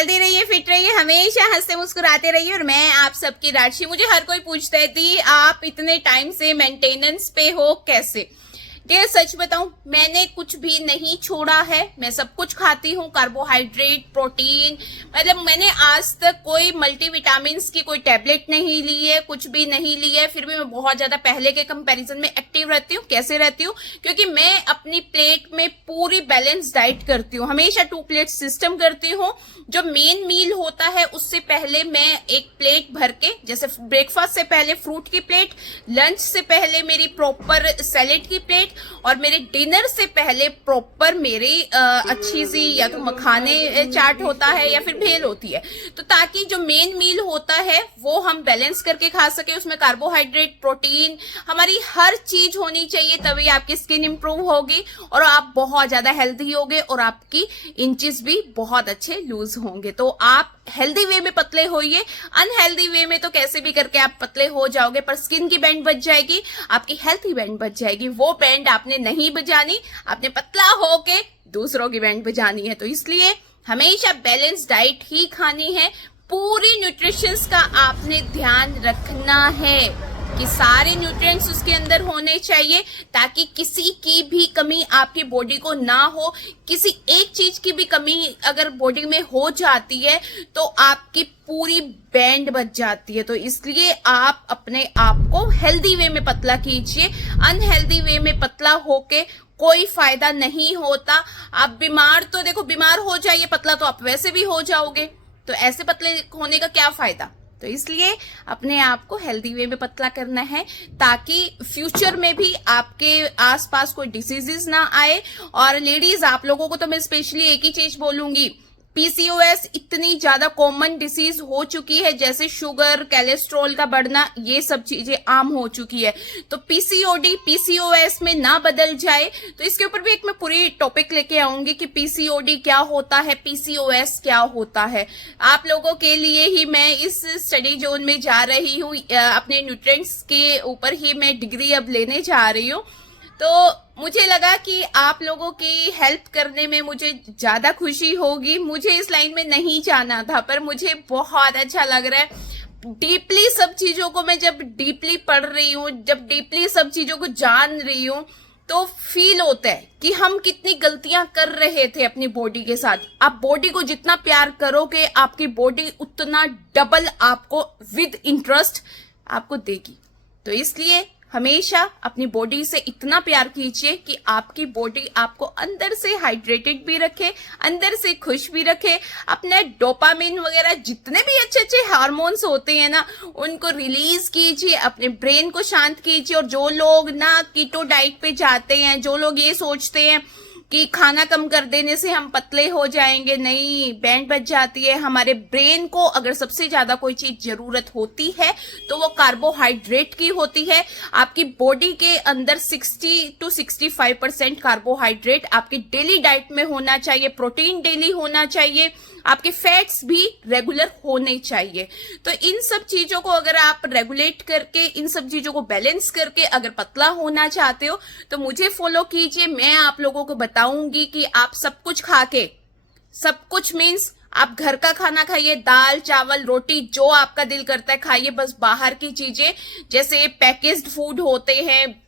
Healthy रहिए, fit रहिए, हमेशा हंसते मुस्कुराते रहिए। और मैं आप सबकी राशि, मुझे हर कोई पूछता है थी आप इतने टाइम से मेंटेनेंस पे हो कैसे। डियर सच बताऊं, मैंने कुछ भी नहीं छोड़ा है। मैं सब कुछ खाती हूँ, कार्बोहाइड्रेट, प्रोटीन, मतलब मैंने आज तक कोई मल्टीविटामिन्स की कोई टैबलेट नहीं ली है, कुछ भी नहीं लिया है। फिर भी मैं बहुत ज्यादा पहले के कंपैरिजन में एक्टिव रहती हूँ। कैसे रहती हूँ? क्योंकि मैं अपनी प्लेट में पूरी बैलेंस डाइट करती हूँ, हमेशा 2 प्लेट सिस्टम करती हूँ। जो मेन मील होता है उससे पहले मैं एक प्लेट भर के, जैसे ब्रेकफास्ट से पहले फ्रूट की प्लेट, लंच से पहले मेरी प्रॉपर सैलेड की प्लेट, और मेरे डिनर से पहले प्रॉपर मेरी अच्छी सी या तो मखाने चाट होता है या फिर भेल होती है। तो ताकि जो मेन मील होता है वो हम बैलेंस करके खा सके, उसमें कार्बोहाइड्रेट, प्रोटीन, हमारी हर चीज होनी चाहिए, तभी आपकी स्किन इंप्रूव होगी और आप बहुत ज्यादा हेल्दी होगे और आपकी इंचेस भी बहुत अच्छे लूज होंगे। तो आप हेल्दी वे में पतले होइए, अनहेल्दी वे में तो कैसे भी करके आप पतले हो जाओगे, पर स्किन की बैंड बच जाएगी, आपकी हेल्थी बैंड बच जाएगी। वो बैंड आपने नहीं बजानी, आपने पतला होके दूसरों की बैंड बजानी है। तो इसलिए हमेशा बैलेंस डाइट ही खानी है, पूरी न्यूट्रिशंस का आपने ध्यान रखना है कि सारे न्यूट्रिएंट्स उसके अंदर होने चाहिए, ताकि किसी की भी कमी आपकी बॉडी को ना हो। किसी एक चीज की भी कमी अगर बॉडी में हो जाती है तो आपकी पूरी बैंड बच जाती है। तो इसलिए आप अपने आप को हेल्दी वे में पतला कीजिए, अनहेल्दी वे में पतला होके कोई फायदा नहीं होता। आप बीमार तो देखो, बीमार हो जाइए, पतला तो आप वैसे भी हो जाओगे, तो ऐसे पतले होने का क्या फायदा। तो इसलिए अपने आप को हेल्दी वे में पतला करना है, ताकि फ्यूचर में भी आपके आसपास कोई डिसीजेस ना आए। और लेडीज, आप लोगों को तो मैं स्पेशली एक ही चीज बोलूंगी, पीसीओएस इतनी ज्यादा कॉमन डिसीज हो चुकी है, जैसे शुगर, कोलेस्ट्रॉल का बढ़ना, ये सब चीजें आम हो चुकी है। तो पीसीओडी पीसीओएस में ना बदल जाए, तो इसके ऊपर भी एक मैं पूरी टॉपिक लेके आऊंगी कि पीसीओडी क्या होता है, पीसीओएस क्या होता है। आप लोगों के लिए ही मैं इस स्टडी जोन में जा रही हूँ, अपने न्यूट्रिएंट्स के ऊपर ही मैं डिग्री अब लेने जा रही हूँ। तो मुझे लगा कि आप लोगों की हेल्प करने में मुझे ज्यादा खुशी होगी। मुझे इस लाइन में नहीं जाना था, पर मुझे बहुत अच्छा लग रहा है। डीपली सब चीजों को मैं जब डीपली पढ़ रही हूँ, जब डीपली सब चीजों को जान रही हूँ, तो फील होता है कि हम कितनी गलतियां कर रहे थे अपनी बॉडी के साथ। आप बॉडी को जितना प्यार करोगे, आपकी बॉडी उतना डबल आपको विद इंटरेस्ट आपको देगी। तो इसलिए हमेशा अपनी बॉडी से इतना प्यार कीजिए कि आपकी बॉडी आपको अंदर से हाइड्रेटेड भी रखे, अंदर से खुश भी रखे। अपने डोपामिन वगैरह जितने भी अच्छे अच्छे हार्मोन्स होते हैं ना, उनको रिलीज कीजिए, अपने ब्रेन को शांत कीजिए। और जो लोग ना कीटो डाइट पे जाते हैं, जो लोग ये सोचते हैं कि खाना कम कर देने से हम पतले हो जाएंगे, नहीं, बैंड बच जाती है। हमारे ब्रेन को अगर सबसे ज्यादा कोई चीज जरूरत होती है तो वो कार्बोहाइड्रेट की होती है। आपकी बॉडी के अंदर 60 to 65% कार्बोहाइड्रेट आपकी डेली डाइट में होना चाहिए, प्रोटीन डेली होना चाहिए, आपके फैट्स भी रेगुलर होने चाहिए। तो इन सब चीजों को अगर आप रेगुलेट करके, इन सब चीजों को बैलेंस करके अगर पतला होना चाहते हो तो मुझे फॉलो कीजिए। मैं आप लोगों को बताऊंगी कि आप सब कुछ खा के, सब कुछ मीन्स आप घर का खाना खाइए, दाल चावल रोटी जो आपका दिल करता है खाइए, बस बाहर की चीजें जैसे पैकेज्ड फूड होते हैं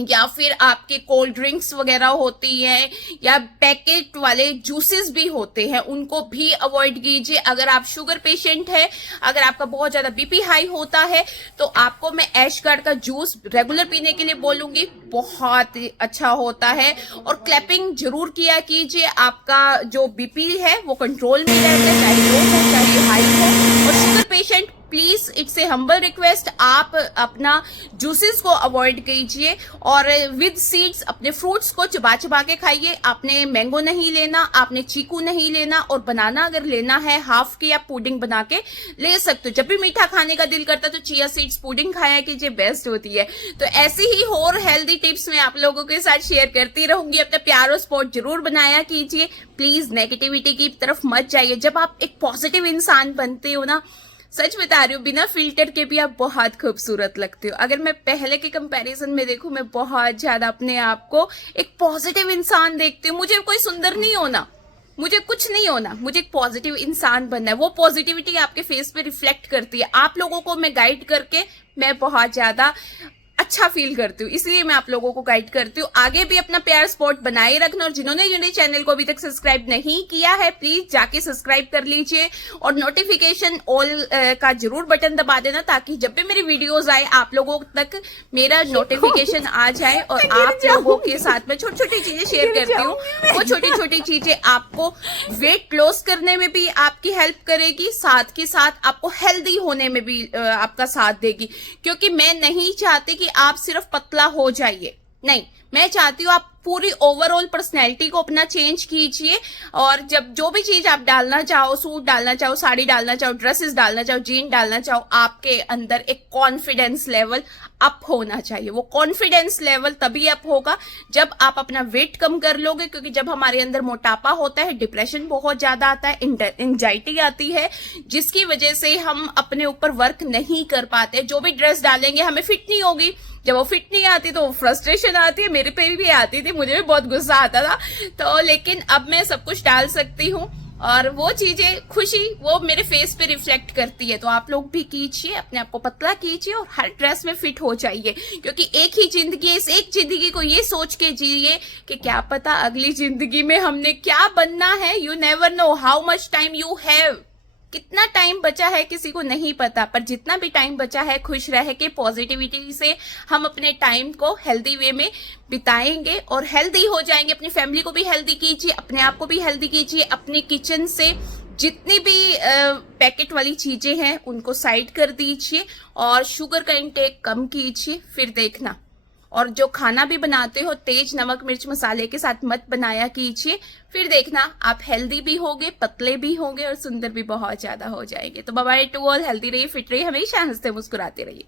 या फिर आपके कोल्ड ड्रिंक्स वगैरह होती है या पैकेट वाले जूसेस भी होते हैं, उनको भी अवॉइड कीजिए। अगर आप शुगर पेशेंट है, अगर आपका बहुत ज्यादा बीपी हाई होता है, तो आपको मैं ऐश गार्ड का जूस रेगुलर पीने के लिए बोलूंगी, बहुत अच्छा होता है। और क्लैपिंग जरूर किया कीजिए, आपका जो बीपी है वो कंट्रोल में रहता है, चाहे लो हो चाहे हाई हो। और sugar patient please, it's a humble request, आप अपना जूसेस को अवॉइड कीजिए और विद सीड्स अपने फ्रूट्स को चबा चबा के खाइए। आपने मैंगो नहीं लेना, आपने चीकू नहीं लेना, और बनाना अगर लेना है हाफ की आप पुडिंग बना के ले सकते हो। जब भी मीठा खाने का दिल करता है तो चिया सीड्स पुडिंग खाया कीजिए, बेस्ट होती है। तो ऐसी ही और हेल्दी टिप्स मैं आप लोगों के साथ शेयर करती रहूंगी। अपना प्यारो स्पॉट जरूर बनाया कीजिए, प्लीज नेगेटिविटी की तरफ मत जाइए। जब आप एक पॉजिटिव इंसान बनते हो ना, सच बता रही हूँ, बिना फिल्टर के भी आप बहुत खूबसूरत लगते हो। अगर मैं पहले के कंपैरिजन में देखूं, मैं बहुत ज्यादा अपने आप को एक पॉजिटिव इंसान देखती हूँ। मुझे कोई सुंदर नहीं होना, मुझे कुछ नहीं होना, मुझे एक पॉजिटिव इंसान बनना है। वो पॉजिटिविटी आपके फेस पे रिफ्लेक्ट करती है। आप लोगों को मैं गाइड करके मैं बहुत ज्यादा अच्छा फील करती हूँ, इसलिए मैं आप लोगों को गाइड करती हूँ। आगे भी अपना प्यार स्पॉट बनाए रखना, और जिन्होंने मेरे चैनल को अभी तक सब्सक्राइब नहीं किया है प्लीज जाके सब्सक्राइब कर लीजिए, और नोटिफिकेशन ऑल का जरूर बटन दबा देना, ताकि जब भी मेरी वीडियोस आए आप लोगों तक मेरा नोटिफिकेशन आ जाए। और आप लोगों के साथ में छोटी छोटी चीजें शेयर करती हूँ, वो छोटी छोटी चीजें आपको वेट लॉस करने में भी आपकी हेल्प करेगी, साथ के साथ आपको हेल्दी होने में भी आपका साथ देगी। क्योंकि मैं नहीं चाहती कि आप सिर्फ पतला हो जाइए, नहीं, मैं चाहती हूँ आप पूरी ओवरऑल पर्सनैलिटी को अपना चेंज कीजिए। और जब जो भी चीज आप डालना चाहो, सूट डालना चाहो, साड़ी डालना चाहो, ड्रेसेस डालना चाहो, जीन डालना चाहो, आपके अंदर एक कॉन्फिडेंस लेवल अप होना चाहिए। वो कॉन्फिडेंस लेवल तभी अप होगा जब आप अपना वेट कम कर लोगे, क्योंकि जब हमारे अंदर मोटापा होता है डिप्रेशन बहुत ज्यादा आता है, एंजाइटी आती है, जिसकी वजह से हम अपने ऊपर वर्क नहीं कर पाते। जो भी ड्रेस डालेंगे हमें फिट नहीं होगी, जब वो फिट नहीं आती तो फ्रस्ट्रेशन आती है, मेरे पे भी आती थी, मुझे भी बहुत गुस्सा आता था। तो लेकिन अब मैं सब कुछ डाल सकती हूँ, और वो चीजें खुशी वो मेरे फेस पे रिफ्लेक्ट करती है। तो आप लोग भी कीजिए, अपने आप को पतला कीजिए और हर ड्रेस में फिट हो जाइए, क्योंकि एक ही जिंदगी है। इस एक जिंदगी को ये सोच के जिए कि क्या पता अगली जिंदगी में हमने क्या बनना है। You never know how much time you have, कितना टाइम बचा है किसी को नहीं पता, पर जितना भी टाइम बचा है खुश रह के पॉजिटिविटी से हम अपने टाइम को हेल्दी वे में बिताएंगे और हेल्दी हो जाएंगे। अपनी फैमिली को भी हेल्दी कीजिए, अपने आप को भी हेल्दी कीजिए। अपने किचन से जितनी भी पैकेट वाली चीजें हैं उनको साइड कर दीजिए, और शुगर का इंटेक कम कीजिए। फिर देखना, और जो खाना भी बनाते हो तेज नमक मिर्च मसाले के साथ मत बनाया कीजिए। फिर देखना आप हेल्दी भी होगे, पतले भी होंगे, और सुंदर भी बहुत ज्यादा हो जाएंगे। तो bye bye to all, healthy रहिए, फिट रहिए, हमेशा हंसते मुस्कुराते रहिए।